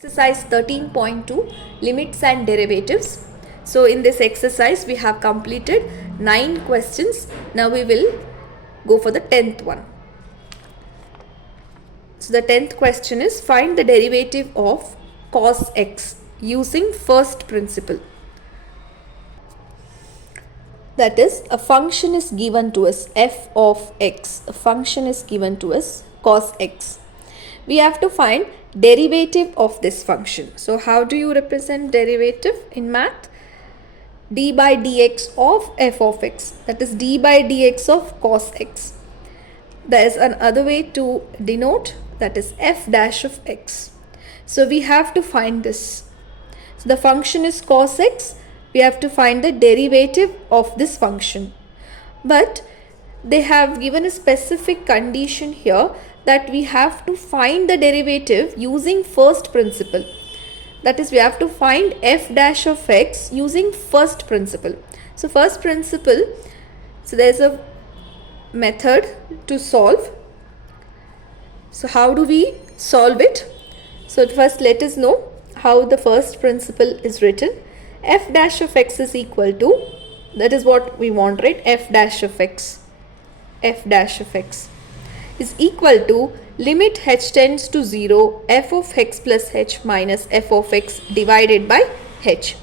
Exercise 13.2 Limits and Derivatives. So in this exercise we have completed 9 questions. Now we will go for the 10th one. So the 10th question is find the derivative of cos x using first principle. That is, a function is given to us f of x. A function is given to us cos x. We have to find derivative of this function. So how do you represent derivative in math? D by dx of f of x. That is d by dx of cos x. There is another way to denote, that is f dash of x. So we have to find this. So the function is cos x. We have to find the derivative of this function. But they have given a specific condition here that we have to find the derivative using first principle. That is, we have to find f dash of x using first principle. So first principle, so there is a method to solve. So how do we solve it? So first let us know how the first principle is written. F dash of x is equal to, that is what we want, right? F dash of x. F dash of x is equal to limit h tends to 0 f of x plus h minus f of x divided by h.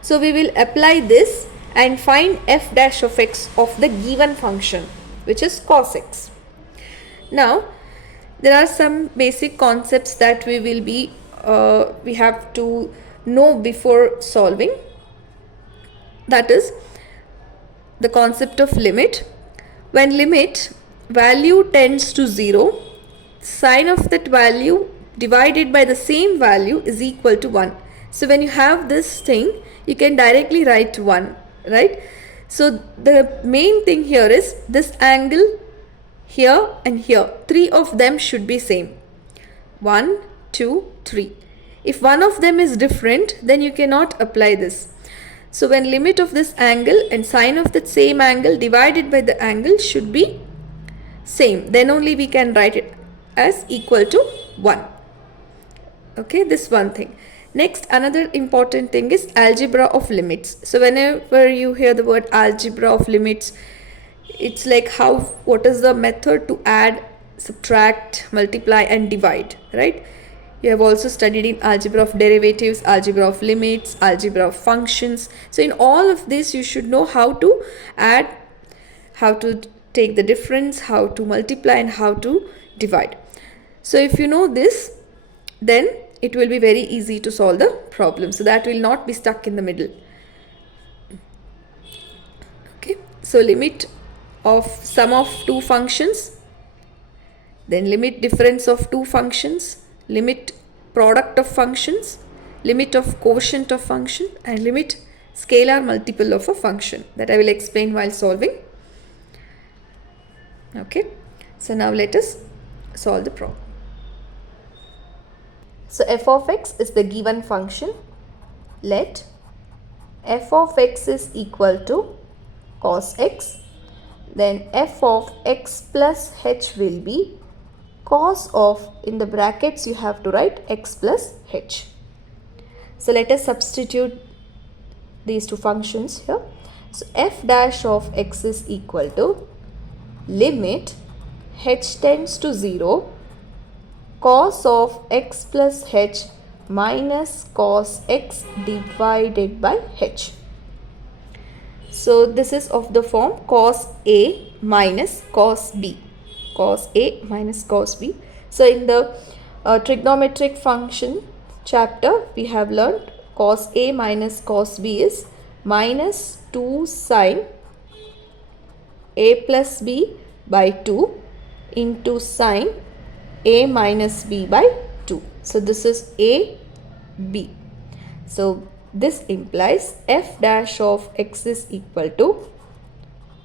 So we will apply this and find f dash of x of the given function, which is cos x. Now there are some basic concepts that we have to know before solving. That is the concept of limit. When limit value tends to 0, sine of that value divided by the same value is equal to 1. So when you have this thing, you can directly write 1, right? So the main thing here is this angle here and here, 3 of them should be same. 1, 2, 3. If one of them is different, then you cannot apply this. So when limit of this angle and sine of that same angle divided by the angle should be same, then only we can write it as equal to 1. Okay, this one thing. Next, another important thing is algebra of limits. So whenever you hear the word algebra of limits, it's like what is the method to add, subtract, multiply and divide, right? You have also studied in algebra of derivatives, algebra of limits, algebra of functions. So in all of this, you should know how to add, how to take the difference, how to multiply and how to divide. So if you know this, then it will be very easy to solve the problem. So that will not be stuck in the middle. Okay, so limit of sum of two functions, then limit difference of two functions, limit product of functions, limit of quotient of function and limit scalar multiple of a function, that I will explain while solving. Okay, so now let us solve the problem. So f of x is the given function. Let f of x is equal to cos x, then f of x plus h will be cos of, in the brackets you have to write x plus h. So let us substitute these two functions here. So f dash of x is equal to limit h tends to 0 cos of x plus h minus cos x divided by h. So this is of the form cos a minus cos b. Cos a minus cos b. So in the trigonometric function chapter, we have learned cos a minus cos b is minus 2 sine a plus b by 2 into sine a minus b by 2. So this is a b. So this implies f dash of x is equal to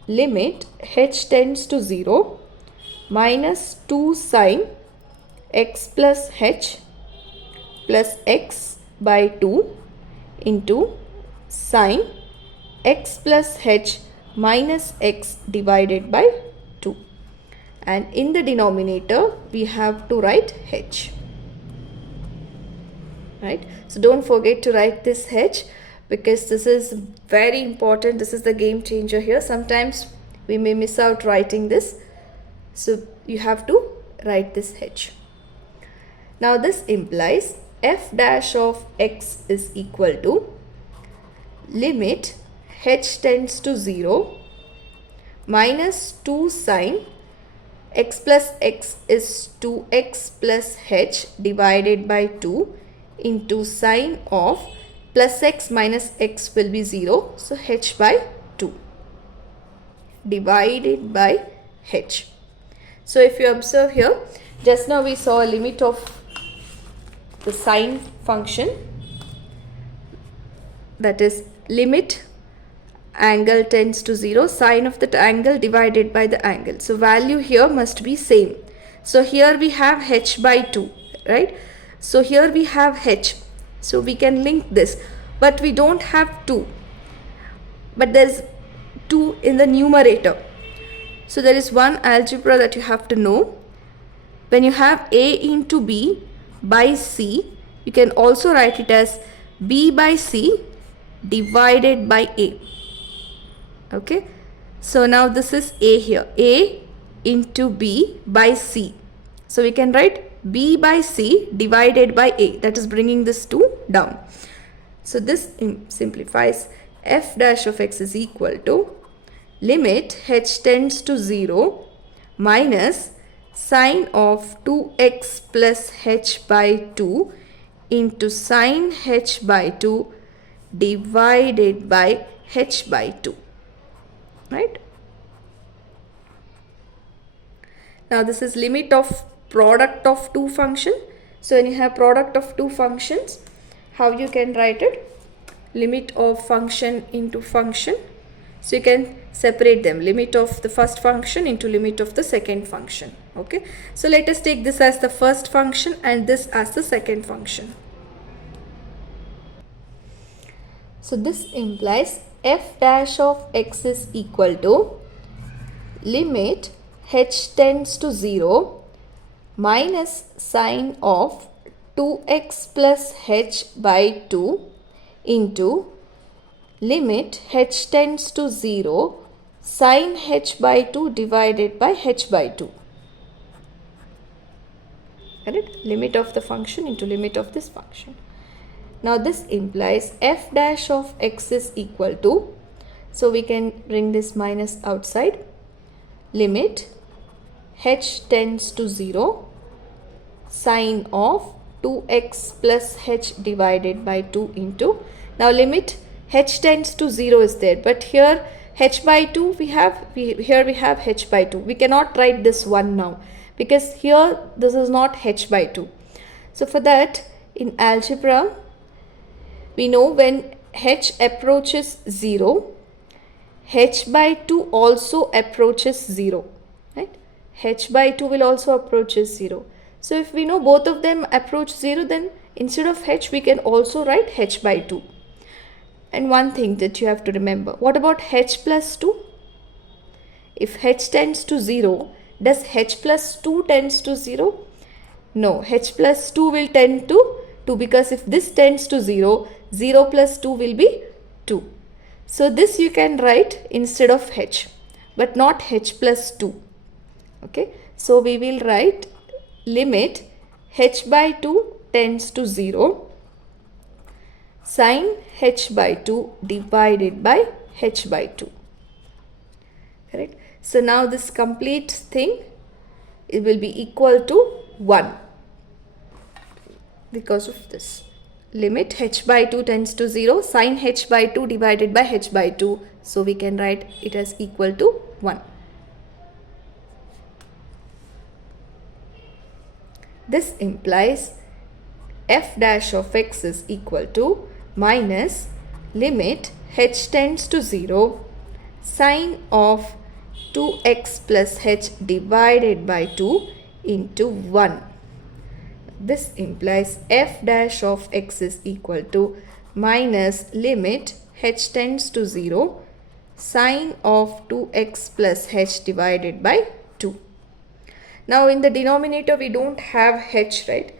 limit h tends to 0 minus 2 sine x plus h plus x by 2 into sine x plus h minus x divided by 2, and in the denominator we have to write h. right? So don't forget to write this h, because this is very important. This is the game changer here. Sometimes we may miss out writing this, so you have to write this h. Now this implies f dash of x is equal to limit h tends to 0 minus 2 sine x plus x is 2x plus h divided by 2 into sine of plus x minus x will be 0. So h by 2 divided by h. So if you observe here, just now we saw a limit of the sine function, that is limit angle tends to 0, sine of that angle divided by the angle. So value here must be same. So here we have h by 2, right? So here we have h, so we can link this, but we don't have 2, but there's 2 in the numerator. So there is one algebra that you have to know. When you have a into b by c, you can also write it as b by c divided by a. Okay, so now this is a here, a into b by c. So we can write b by c divided by a, that is bringing this 2 down. So this simplifies f dash of x is equal to limit h tends to 0 minus sine of 2x plus h by 2 into sine h by 2 divided by h by 2. Right? Now this is limit of product of two function. So when you have product of two functions, how you can write it? Limit of function into function. So you can separate them, limit of the first function into limit of the second function. Okay, so let us take this as the first function and this as the second function. So this implies f dash of x is equal to limit h tends to 0 minus sine of 2x plus h by 2 into limit h tends to 0 sine h by 2 divided by h by 2. Correct? Limit of the function into limit of this function. Now this implies f dash of x is equal to, so we can bring this minus outside, limit h tends to 0 sine of 2x plus h divided by 2 into, now limit h tends to 0 is there, but here h by 2 we have h by 2. We cannot write this 1 now, because here this is not h by 2. So for that, in algebra we know when h approaches 0, h by 2 also approaches 0, right? H by 2 will also approaches 0. So if we know both of them approach 0, then instead of h we can also write h by 2. And one thing that you have to remember, what about h plus 2? If h tends to 0, does h plus 2 tends to 0? No, h plus 2 will tend to 2, because if this tends to 0, 0 plus 2 will be 2. So this you can write instead of h, but not h plus 2. Okay, so we will write limit h by 2 tends to 0 sine h by 2 divided by h by 2. Correct? So now this complete thing, it will be equal to 1 because of this. Limit h by 2 tends to 0 sine h by 2 divided by h by 2. So we can write it as equal to 1. This implies f dash of x is equal to minus limit h tends to 0 sine of 2x plus h divided by 2 into 1. This implies f dash of x is equal to minus limit h tends to 0 sine of 2x plus h divided by 2. Now in the denominator we don't have h, right?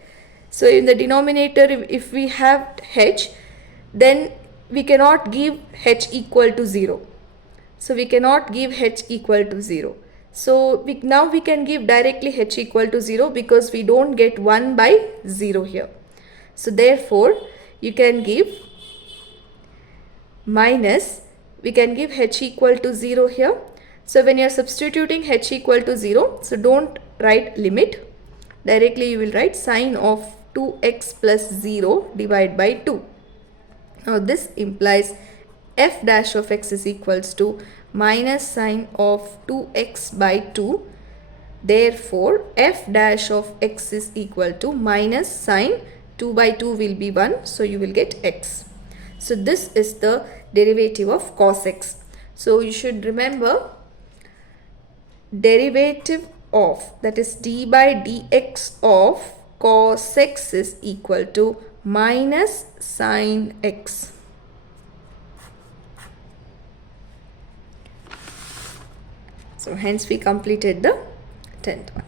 So in the denominator, if we have h, then we cannot give h equal to 0. So we cannot give h equal to 0. So now we can give directly h equal to 0 because we don't get 1 by 0 here. So therefore you can give minus, we can give h equal to 0 here. So when you are substituting h equal to 0, so don't write limit. Directly you will write sine of 2x plus 0 divided by 2. Now this implies f dash of x is equals to minus sine of 2x by 2. Therefore f dash of x is equal to minus sine 2 by 2 will be 1. So you will get x. So this is the derivative of cos x. So you should remember derivative of, that is d by dx of cos x is equal to minus sine x. So hence we completed the 10th one.